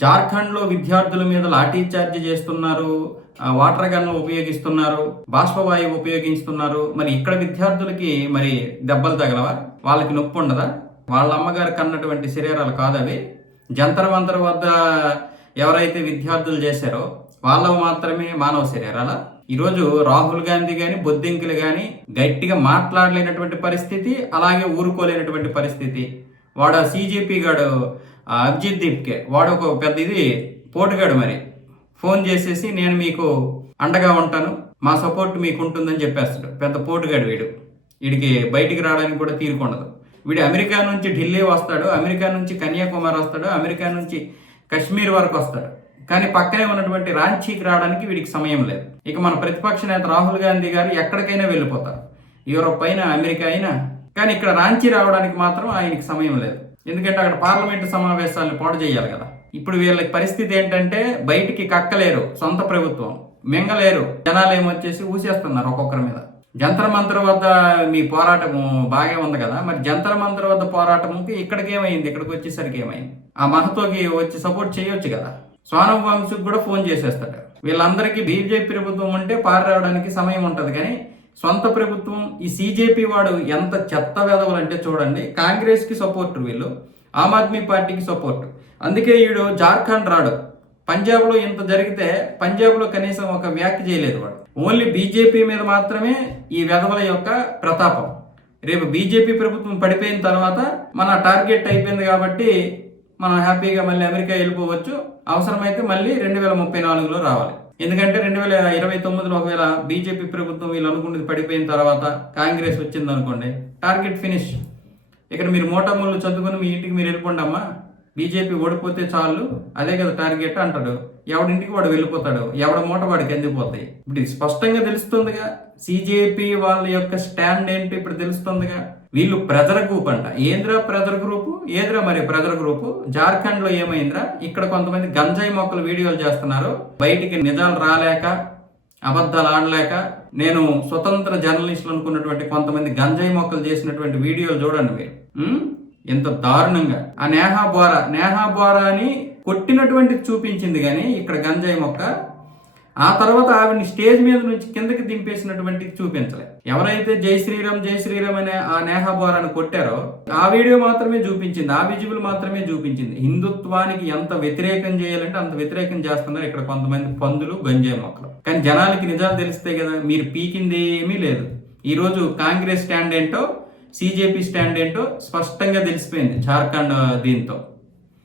జార్ఖండ్లో విద్యార్థుల మీద లాఠీ చార్జ్ చేస్తున్నారు, వాటర్ గన్లు ఉపయోగిస్తున్నారు, బాష్పవాయువు ఉపయోగిస్తున్నారు. మరి ఇక్కడ విద్యార్థులకి మరి దెబ్బలు తగలవా? వాళ్ళకి నొప్పి ఉండదా? వాళ్ళ అమ్మగారు కన్నటువంటి శరీరాలు కాదవి. జంతర్ మంతర్ వద్ద ఎవరైతే విద్యార్థులు చేశారో వాళ్ళవి మాత్రమే మానవ శరీరాల. ఈరోజు రాహుల్ గాంధీ కానీ బొద్దింకులు కానీ గట్టిగా మాట్లాడలేనటువంటి పరిస్థితి, అలాగే ఊరుకోలేనటువంటి పరిస్థితి. వాడు CJP గాడు అభిజిత్ దీప్కే వాడు ఒక పెద్ద పోటుగాడు. మరి ఫోన్ చేసేసి నేను మీకు అండగా ఉంటాను, మా సపోర్ట్ మీకు ఉంటుందని చెప్పేస్తాడు. పెద్ద పోటుగాడు వీడికి బయటికి రావడానికి కూడా తీరుకుండదు. వీడు అమెరికా నుంచి ఢిల్లీ వస్తాడు, అమెరికా నుంచి కన్యాకుమారి వస్తాడు, అమెరికా నుంచి కశ్మీర్ వరకు వస్తాడు. కానీ పక్కనే ఉన్నటువంటి రాంచీకి రావడానికి వీడికి సమయం లేదు. ఇక మన ప్రతిపక్ష నేత రాహుల్ గాంధీ గారు ఎక్కడికైనా వెళ్ళిపోతారు, యూరోప్ అయినా అమెరికా అయినా. కానీ ఇక్కడ రాంచీ రావడానికి మాత్రం ఆయనకి సమయం లేదు. ఎందుకంటే అక్కడ పార్లమెంటు సమావేశాలను పాడు చేయాలి కదా. ఇప్పుడు వీళ్ళకి పరిస్థితి ఏంటంటే బయటికి కక్కలేరు, సొంత ప్రభుత్వం మింగలేరు. జనాలు ఏమొచ్చేసి ఊసేస్తున్నారు ఒక్కొక్కరి మీద. జంతర్ మంతర్ వద్ద మీ పోరాటము బాగా ఉంది కదా, మరి జంతర్ మంతర్ వద్ద పోరాటముకి ఇక్కడికి ఏమైంది? ఇక్కడికి వచ్చేసరికి ఏమైంది? ఆ మహతోకి వచ్చి సపోర్ట్ చేయొచ్చు కదా. సోనం వంశీకి కూడా ఫోన్ చేసేస్తాడు. వీళ్ళందరికీ BJP ప్రభుత్వం ఉంటే పారరావడానికి సమయం ఉంటుంది, కానీ సొంత ప్రభుత్వం ఈ CJP వాడు ఎంత చెత్త వెధవలు అంటే చూడండి. కాంగ్రెస్కి సపోర్ట్ వీళ్ళు, ఆమ్ ఆద్మీ పార్టీకి సపోర్ట్. అందుకే వీడు జార్ఖండ్ రాడు. పంజాబ్లో ఇంత జరిగితే పంజాబ్లో కనీసం ఒక వ్యాఖ్య చేయలేదు వాడు. ఓన్లీ BJP మీద మాత్రమే ఈ వెధవల యొక్క ప్రతాపం. రేపు BJP ప్రభుత్వం పడిపోయిన తర్వాత మన టార్గెట్ అయిపోయింది కాబట్టి మనం హ్యాపీగా మళ్ళీ అమెరికా వెళ్ళిపోవచ్చు. అవసరమైతే మళ్ళీ 2034లో రావాలి. ఎందుకంటే 2029లో ఒకవేళ BJP ప్రభుత్వం వీళ్ళు అనుకున్నది పడిపోయిన తర్వాత కాంగ్రెస్ వచ్చింది అనుకోండి, టార్గెట్ ఫినిష్. ఇక్కడ మీరు మోటాముళ్ళు చదువుకొని మీ ఇంటికి మీరు వెళ్ళిపోండి అమ్మా, BJP ఓడిపోతే చాలు, అదే కదా టార్గెట్ అంటాడు. ఎవడింటికి వాడు వెళ్ళిపోతాడు, ఎవడ మూట వాడికి అందిపోతాయి. ఇప్పుడు స్పష్టంగా తెలుస్తుందిగా CJP వాళ్ళ యొక్క స్టాండ్ ఏంటి ఇప్పుడు తెలుస్తుందిగా. వీళ్ళు ప్రెజర్ గ్రూప్ అంట. ఏంద్రా ప్రెజర్ గ్రూపు? ఏదిరా మరి ప్రెజర్ గ్రూపు? జార్ఖండ్ లో ఏమైందిరా? ఇక్కడ కొంతమంది గంజాయి మొక్కలు వీడియోలు చేస్తున్నారు. బయటికి నిజాలు రాలేక, అబద్ధాలు ఆడలేక, నేను స్వతంత్ర జర్నలిస్టులు అనుకున్నటువంటి కొంతమంది గంజాయి మొక్కలు చేసినటువంటి వీడియోలు చూడండి మీరు. ఎంత దారుణంగా ఆ నేహా బోరా అని కొట్టినటువంటి చూపించింది, కానీ ఇక్కడ గంజాయి మొక్క. ఆ తర్వాత ఆవిడని స్టేజ్ మీద నుంచి కిందకి దింపేసినటువంటి చూపించలే. ఎవరైతే జై శ్రీరామ్ అనే ఆ నేహా బోరాని కొట్టారో ఆ వీడియో మాత్రమే చూపించింది, ఆ విజువల్ మాత్రమే చూపించింది. హిందుత్వానికి ఎంత వ్యతిరేకం చేయాలంటే అంత వ్యతిరేకం చేస్తున్నారు ఇక్కడ కొంతమంది పందులు, గంజాయి మొక్కలు. కానీ జనాలకి నిజాలు తెలిస్తే కదా. మీరు పీకింది ఏమీ లేదు. ఈరోజు కాంగ్రెస్ స్టాండ్ ఏంటో, CJP స్టాండ్ ఏంటో స్పష్టంగా తెలిసిపోయింది జార్ఖండ్ దీంతో.